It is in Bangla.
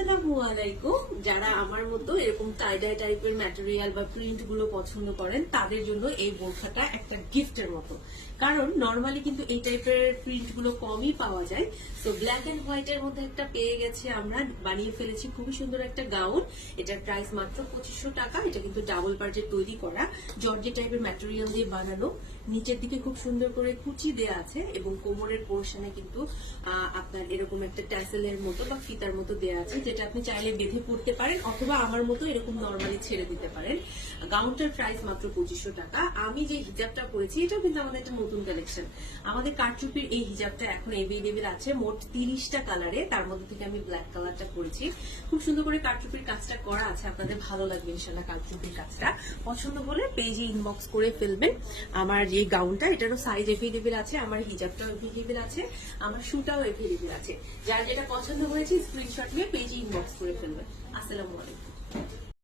আসসালামু আলাইকুম। যারা আমার মতো এরকম টাইডাই টাইপের ম্যাটেরিয়াল বা প্রিন্টগুলো পছন্দ করেন, তাদের জন্য এই বোরখাটা একটা গিফটের মতো। কারণ নর্মালি কিন্তু এই টাইপের প্রিন্টগুলো কমই পাওয়া যায়। তো ব্ল্যাক এন্ড হোয়াইট এর মধ্যে একটা পেয়ে গেছে আমরা। বানিয়ে ফেলেছি খুবই সুন্দর একটা গাউন এটার প্রাইস মাত্র পঁচিশশো টাকা। এটা কিন্তু ডাবল পার্টের তৈরি করা। জর্জে টাইপের ম্যাটেরিয়াল দিয়ে বানানো। নিচের দিকে খুব সুন্দর করে কুচি দেয়া আছে এবং কোমরের পোর্শনে কিন্তু আপনার এরকম একটা ট্যাসেলের মতো বা ফিতার মতো দেয়া আছে যেটা আপনি চাইলে বেঁধে পড়তে পারেন অথবা আমার মতো এরকম নর্মালি ছেড়ে দিতে পারেন। গাউনটার প্রাইস মাত্র পঁচিশশো টাকা। আমি যে হিজাবটা পরেছি, এটাও কিন্তু আমাদের একটা নতুন কালেকশন আমাদের কারচুপির এই হিজাবটা এখন এভেলেবেল আছে মোট তিরিশটা কালারে তার মধ্যে থেকে আমি ব্ল্যাক কালারটা করেছি খুব সুন্দর করে কারচুপির কাজটা করা আছে। আপনাদের ভালো লাগবে ইনশাল্লাহ কারচুপির কাজটা। পছন্দ হলে পেজে ইনবক্স করে ফেলবেন। আমার যে গাউনটা, এটারও সাইজ এভেলেবেল আছে। আমার হিজাবটাও এভেলেবেল আছে। আমার শুটাও এভেলেবেল আছে। যার যেটা পছন্দ হয়েছে স্ক্রিনশট নিয়ে পেজে ইনবক্স করে ফেলবেন আসসালামু আলাইকুম।